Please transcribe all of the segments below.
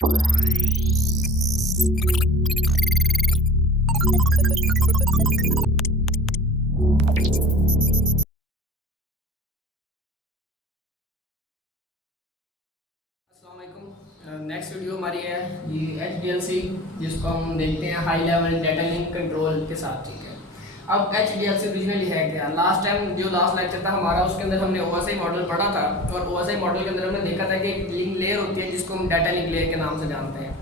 Next video हमारी है ये HDLC, जिसको हम देखते हैं high level data link control के साथ। ठीक है, अब HDLC ओरिजिनली है क्या? लास्ट टाइम जो लास्ट लेक्चर था हमारा, उसके अंदर हमने OSI मॉडल पढ़ा था, और OSI मॉडल के अंदर हमने देखा था कि एक लिंक लेयर होती है जिसको हम डाटा लिंक लेयर के नाम से जानते हैं।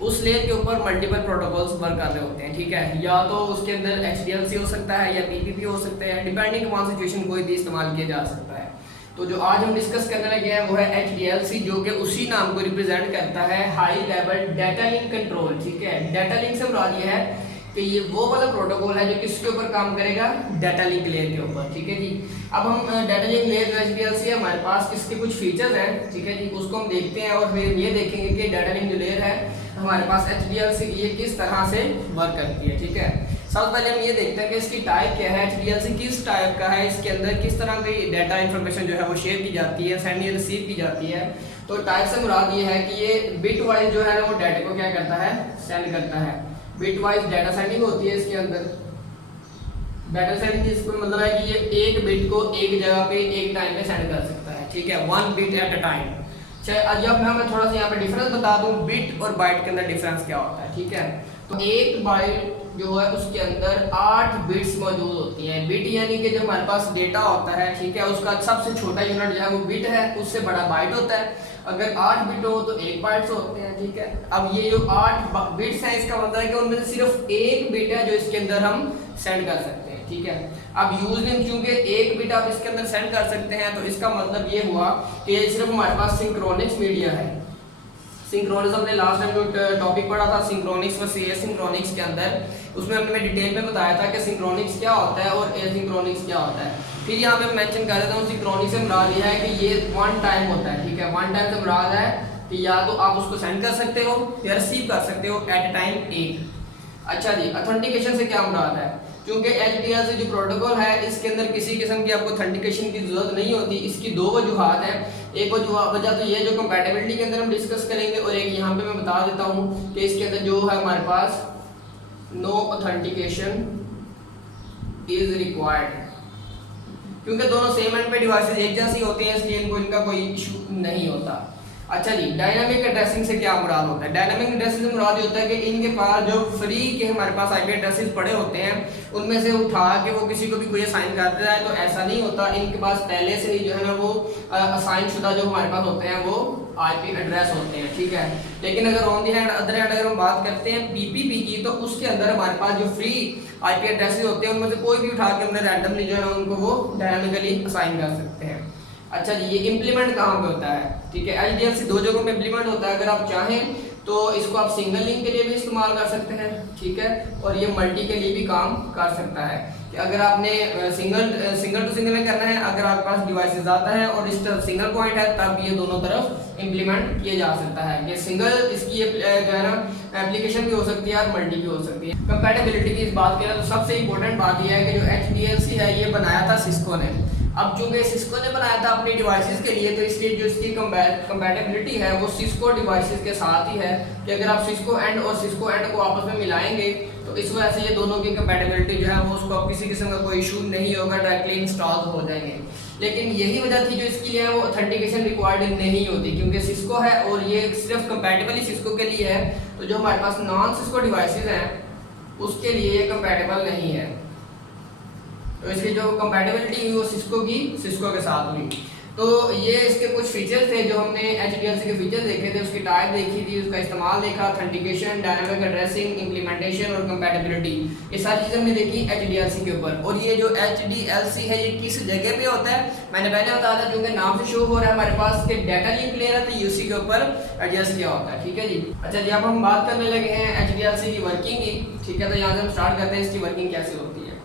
उस लेयर के ऊपर मल्टीपल प्रोटोकॉल्स वर्क कर रहे होते हैं। ठीक है, या तो उसके अंदर HDLC हो सकता है या PPP हो सकता है, डिपेंडिंग अपॉन सिचुएशन कोई भी इस्तेमाल किया जा सकता है। तो जो आज हम डिस्कस करने लगे हैं वो है HDLC, जो कि उसी नाम को रिप्रेजेंट करता है, high level data link control. ठीक है, डाटा लिंक से मुराद ये है कि ये वो वाला प्रोटोकॉल है जो किसके ऊपर काम करेगा? डाटा लिंक लेयर के ऊपर। ठीक है जी, अब हम डाटा लिंक लेयर जो HDLC है हमारे पास इसके कुछ फीचर्स हैं। ठीक है जी, उसको हम देखते हैं और फिर ये देखेंगे कि डाटा लिंक जो लेयर है हमारे पास HDLC ये किस तरह से वर्क करती है। ठीक है, सबसे पहले हम ये देखते हैं कि इसकी टाइप क्या है, HDLC किस टाइप का है, इसके अंदर किस तरह की डाटा इंफॉर्मेशन जो है वो शेयर की जाती है, सेंड या रिसीव की जाती है। तो टाइप से मुराद ये है कि ये बिट वाइज जो है वो डाटा को क्या करता है? सेंड करता है। बिट वाइज डाटा सेंडिंग होती है इसके अंदर। डाटा सेंडिंग इसको मतलब है कि ये एक बिट को एक जगह पे एक टाइम पे सेंड कर सकता है। ठीक है, 1 बिट एट अ टाइम। अब मैं थोड़ा सा यहाँ पे डिफरेंस बता दूं, बिट और बाइट के अंदर डिफरेंस क्या होता है। ठीक है, तो एक बाइट जो है उसके अंदर 8 बिट्स मौजूद होती हैं। बिट यानी कि जो हमारे पास डेटा होता है, ठीक है, उसका सबसे छोटा यूनिट जो है वो बिट है, उससे बड़ा बाइट होता है। अगर 8 बिट हो तो 1 बाइट्स होते हैं। ठीक है, अब ये जो 8 बिट्स हैं इसका मतलब है कि उनमें से सिर्फ एक बिट है जो इसके अंदर हम सेंड कर सकते हैं। ठीक है, अब यूजलिंग चूंकि एक बिट आप इसके अंदर सेंड कर सकते हैं, तो इसका मतलब ये हुआ कि ये सिर्फ हमारे पास सिंक्रोनिक्स मीडिया है। सिंक्रोनिक्स हमने लास्ट टाइम जो टॉपिक पढ़ा था सिंक्रोनिक्स वर्सेस एसिंक्रोनिक्स के अंदर, उसमें हमने डिटेल में बताया था कि सिंक्रोनिक्स क्या होता है और एसिंक्रोनिक्स क्या होता है। फिर यहाँ पे मेंशन कर देता हूँ, सिंक्रोनिक्स से मुराद ये है कि ये वन टाइम होता है। ठीक है, वन टाइम से मुराद है कि या तो आप उसको सेंड कर सकते हो या रिसीव कर सकते हो एट ए टाइम एक। अच्छा जी, ऑथेंटिकेशन से क्या मुराद है? क्योंकि HDLC जो प्रोटोकॉल है इसके अंदर किसी किस्म की आपको ऑथेंटिकेशन की जरूरत नहीं होती। इसकी दो वजूहात हैं। एक वजह तो ये जो कंपैटिबिलिटी के अंदर हम डिस्कस करेंगे, और एक यहाँ पे मैं बता देता हूँ कि इसके अंदर जो है हमारे पास नो ऑथेंटिकेशन इज रिक्वायर्ड, क्योंकि दोनों सेम एंड पे डिवाइसेस एक जैसी होती हैं, इसलिए इनका कोई इशू नहीं होता। अच्छा जी, डायनामिक एड्रेसिंग से क्या मुराद होता है? डायनामिक एड्रेसिंग से मुराद होता है कि इनके पास जो फ्री के हमारे पास IP एड्रेसेस पड़े होते हैं, उनमें से उठा के वो किसी को भी कोई असाइन कर देता है, तो ऐसा नहीं होता। इनके पास पहले से ही जो है ना वो असाइन शुदा जो हमारे पास होते हैं वो IP एड्रेस होते हैं। ठीक है, लेकिन अगर on the hand other hand अगर हम बात करते हैं PPP की, तो उसके अंदर हमारे पास जो फ्री IP एड्रेसेस होते हैं उनमें से कोई भी उठा के हमने रैंडमली जो है ना उनको वो डायनामिकली असाइन कर सकते हैं। अच्छा जी, ये इम्प्लीमेंट कहाँ पे होता है? ठीक है, HDLC दो जगहों पे इम्प्लीमेंट होता है। अगर आप चाहें तो इसको आप सिंगल लिंक के लिए भी इस्तेमाल कर सकते हैं। ठीक है, और ये मल्टी के लिए भी काम कर सकता है कि अगर आपने सिंगल टू सिंगल में करना है, अगर आपके पास डिवाइसेस आता है और इस तरफ सिंगल पॉइंट है, तब ये दोनों तरफ इम्प्लीमेंट किया जा सकता है। ये सिंगल इसकी जो है ना एप्लीकेशन भी हो सकती है और मल्टी भी हो सकती है। कंपैटिबिलिटी की इस बात करें तो सबसे इंपॉर्टेंट बात यह है कि जो HDLC है ये बनाया था सिस्को ने। अब चूंकि सिस्को ने बनाया था अपनी डिवाइसेस के लिए, तो इसलिए जो इसकी कंपैटिबिलिटी है वो सिस्को डिवाइसेस के साथ ही है कि अगर आप सिस्को एंड और सिस्को एंड को आपस में मिलाएंगे तो इस वजह से ये दोनों की कंपैटिबिलिटी जो है वो उसको किसी किस्म का कोई इशू नहीं होगा, डायरेक्टली इंस्टॉल हो जाएंगे। लेकिन यही वजह थी जो इसकी है वो ऑथेंटिकेशन रिक्वायर्ड नहीं होती, क्योंकि सिस्को है और ये सिर्फ कंपैटिबल सिस्को के लिए है। तो जो हमारे पास नॉन सिस्को डिवाइसेस हैं उसके लिए ये कंपैटिबल नहीं है, तो इसकी जो कंपैटिबिलिटी हुई वो सिस्को के साथ हुई। तो ये इसके कुछ फीचर्स थे जो हमने HDLC के फीचर्स देखे थे, उसकी टाइप देखी थी, उसका इस्तेमाल देखा, ऑथेंटिकेशन, डायनामिक एड्रेसिंग, इंप्लीमेंटेशन और कंपैटिबिलिटी, ये सारी चीज़ें हमने देखी HDLC के ऊपर। और ये जो HDLC है ये किस जगह पे होता है मैंने पहले बताया था, क्योंकि नाम से शो हो रहा है हमारे पास कि डाटा लिंक लेयर है, तो UC के ऊपर एडजस्ट किया होता है। ठीक है जी, अच्छा जी, अब हम बात करने लगे हैं HDLC की वर्किंग की। ठीक है, तो यहाँ से हम स्टार्ट करते हैं इसकी वर्किंग कैसे होती है।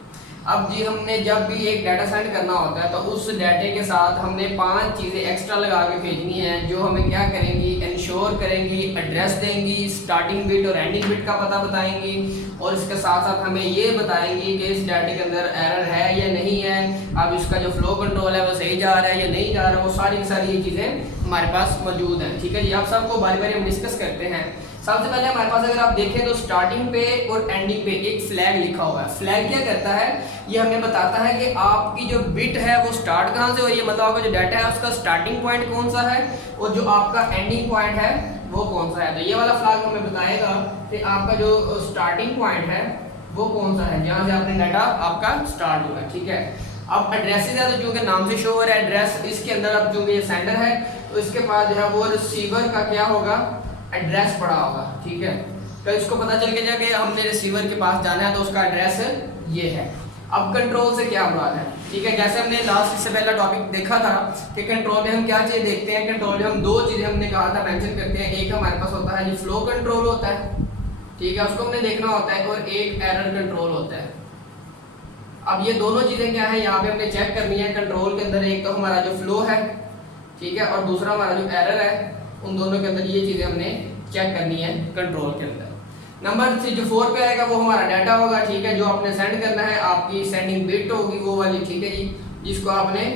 अब जी हमने जब भी एक डाटा सेंड करना होता है तो उस डाटे के साथ हमने 5 चीज़ें एक्स्ट्रा लगा के भेजनी है, जो हमें क्या करेंगी, इंश्योर करेंगी, एड्रेस देंगी, स्टार्टिंग बिट और एंडिंग बिट का पता बताएंगी, और इसके साथ साथ हमें ये बताएंगी कि इस डाटे के अंदर एरर है या नहीं है, अब इसका जो फ्लो कंट्रोल है वो सही जा रहा है या नहीं जा रहा है, वो सारी की सारी ये चीज़ें हमारे पास मौजूद हैं। ठीक है जी, आप सबको बारी बारी हम डिस्कस करते हैं। सबसे पहले हमारे पास अगर आप देखें तो स्टार्टिंग पे और एंडिंग पे एक फ्लैग लिखा हुआ है। फ्लैग क्या करता है, ये हमें बताता है कि आपकी जो बिट है वो स्टार्ट कहाँ से हो रही है, मतलब आपका जो डाटा है उसका स्टार्टिंग पॉइंट कौन सा है और जो आपका एंडिंग पॉइंट है वो कौन सा है। तो ये वाला फ्लैग हमें बताएगा कि आपका जो स्टार्टिंग पॉइंट है वो कौन सा है, जहाँ से आपने डाटा आपका स्टार्ट हुआ है। ठीक है, अब एड्रेसेस है तो चूंकि नाम से शो हो रहा है एड्रेस, इसके अंदर अब चूंकि ये सेंडर है तो इसके पास जो है वो रिसीवर का क्या होगा, एड्रेस पड़ा होगा। ठीक है, तो इसको पता चल गया कि हमने रिसीवर के पास जाना है तो उसका एड्रेस ये है। अब कंट्रोल से क्या मुराद है, ठीक है, जैसे हमने लास्ट इससे पहला टॉपिक देखा था कि कंट्रोल में हम क्या चीज़ देखते हैं। कंट्रोल में हम दो चीज़ें हमने कहा था मेंशन करते हैं, एक हमारे पास होता है जो फ्लो कंट्रोल होता है, ठीक है, उसको हमने देखना होता है, और एक एरर कंट्रोल होता है। अब ये दोनों चीज़ें क्या है यहाँ पे हमने चेक करनी है कंट्रोल के अंदर। एक तो हमारा जो फ्लो है, ठीक है, और दूसरा हमारा जो एरर है, उन दोनों के अंदर ये चीज़ें हमने चेक करनी है कंट्रोल के अंदर। नंबर 3 जो 4 पे आएगा वो हमारा डाटा होगा। ठीक है, जो आपने सेंड करना है, आपकी सेंडिंग बिट होगी वो वाली, ठीक है जी, जिसको आपने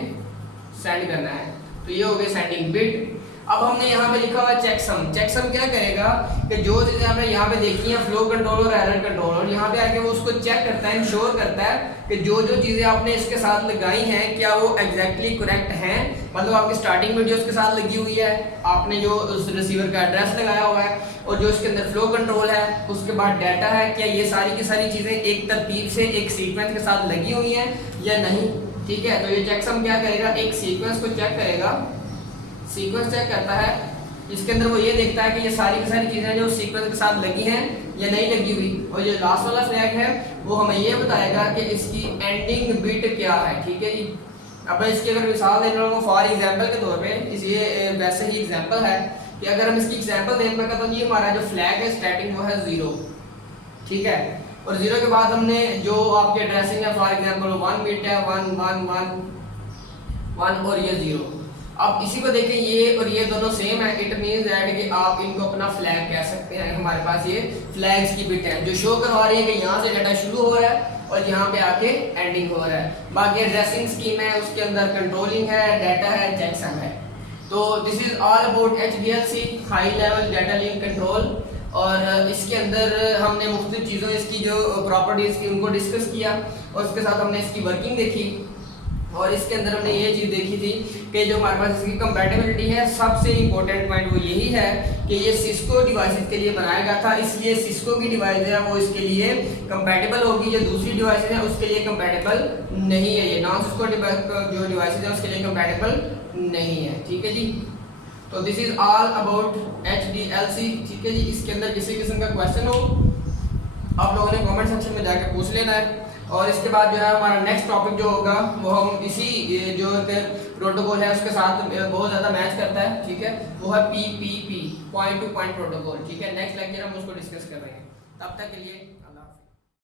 सेंड करना है, तो ये हो गई सेंडिंग बिट। अब हमने यहाँ पे लिखा हुआ है चेकसम। चेकसम क्या करेगा कि जो चीज़ें हमने यहाँ पे देखी हैं फ्लो कंट्रोल और एरर कंट्रोल, और यहाँ पे आके वो उसको चेक करता है, इंश्योर करता है कि जो जो चीज़ें आपने इसके साथ लगाई हैं क्या वो एग्जैक्टली करेक्ट हैं, मतलब आपकी स्टार्टिंग में जो उसके साथ लगी हुई है, आपने जो उस रिसीवर का एड्रेस लगाया हुआ है, और जो इसके अंदर फ्लो कंट्रोल है, उसके बाद डाटा है, क्या ये सारी की सारी चीज़ें एक तरतीब से एक सीक्वेंस के साथ लगी हुई हैं या नहीं। ठीक है, तो ये चेकसम क्या करेगा, एक सीक्वेंस को चेक करेगा, सीक्वेंस चेक करता है, इसके अंदर वो ये देखता है कि ये सारी की सारी चीज़ें जो सीक्वेंस के साथ लगी हैं या नहीं लगी हुई। और जो लास्ट वाला फ्लैग है वो हमें ये बताएगा कि इसकी एंडिंग बिट क्या है। ठीक है जी, अब इसकी अगर मिसाल देने लगूँ फॉर एग्जांपल के तौर पे, ये वैसे ही एग्जांपल है कि अगर हम इसकी एग्जांपल देख पाएंगे तो ये हमारा जो फ्लैग है स्टार्टिंग वो है 0। ठीक है, और 0 के बाद हमने जो आपके एड्रेसिंग है फॉर एग्जांपल 1 बिट है, 1 1 1 1 और ये 0। अब इसी को देखें, ये और ये दोनों सेम है, इट मींस दैट कि आप इनको अपना फ्लैग कह सकते हैं। हमारे पास ये फ्लैग्स की बिट है जो शो करवा रही है कि यहाँ से डाटा शुरू हो रहा है और यहाँ पे आके एंडिंग हो रहा है। बाकी एड्रेसिंग स्कीम है, उसके अंदर कंट्रोलिंग है, डाटा है, चेकसम है। तो this is all about HDLC high level data link control. और इसके अंदर हमने मुख्तलिफ चीज़ों इसकी जो प्रॉपर्टीज़ थी उनको डिस्कस किया, और उसके साथ हमने इसकी वर्किंग देखी, और इसके अंदर हमने ये चीज़ देखी थी कि जो हमारे पास इसकी कंपैटिबिलिटी है, सबसे इम्पोर्टेंट पॉइंट वो यही है कि ये सिस्को डिवाइसेस के लिए बनाया गया था, इसलिए सिस्को की डिवाइस है वो इसके लिए कंपैटिबल होगी, जो दूसरी डिवाइसेस है उसके लिए कंपैटिबल नहीं है। ये नॉन सिस्को जो डिवाइसेस है उसके लिए कंपैटिबल नहीं है। ठीक है जी, तो this is all about HDLC। ठीक है जी, इसके अंदर किसी किस्म का क्वेश्चन हो आप लोगों ने कमेंट सेक्शन में जाकर पूछ लेना है। और इसके बाद जो है हमारा नेक्स्ट टॉपिक जो होगा वो हम इसी जो प्रोटोकॉल है उसके साथ बहुत ज़्यादा मैच करता है। ठीक है, वो है PPP, point two point protocol. ठीक है, नेक्स्ट लेक्चर हम उसको डिस्कस कर रहे हैं, तब तक के लिए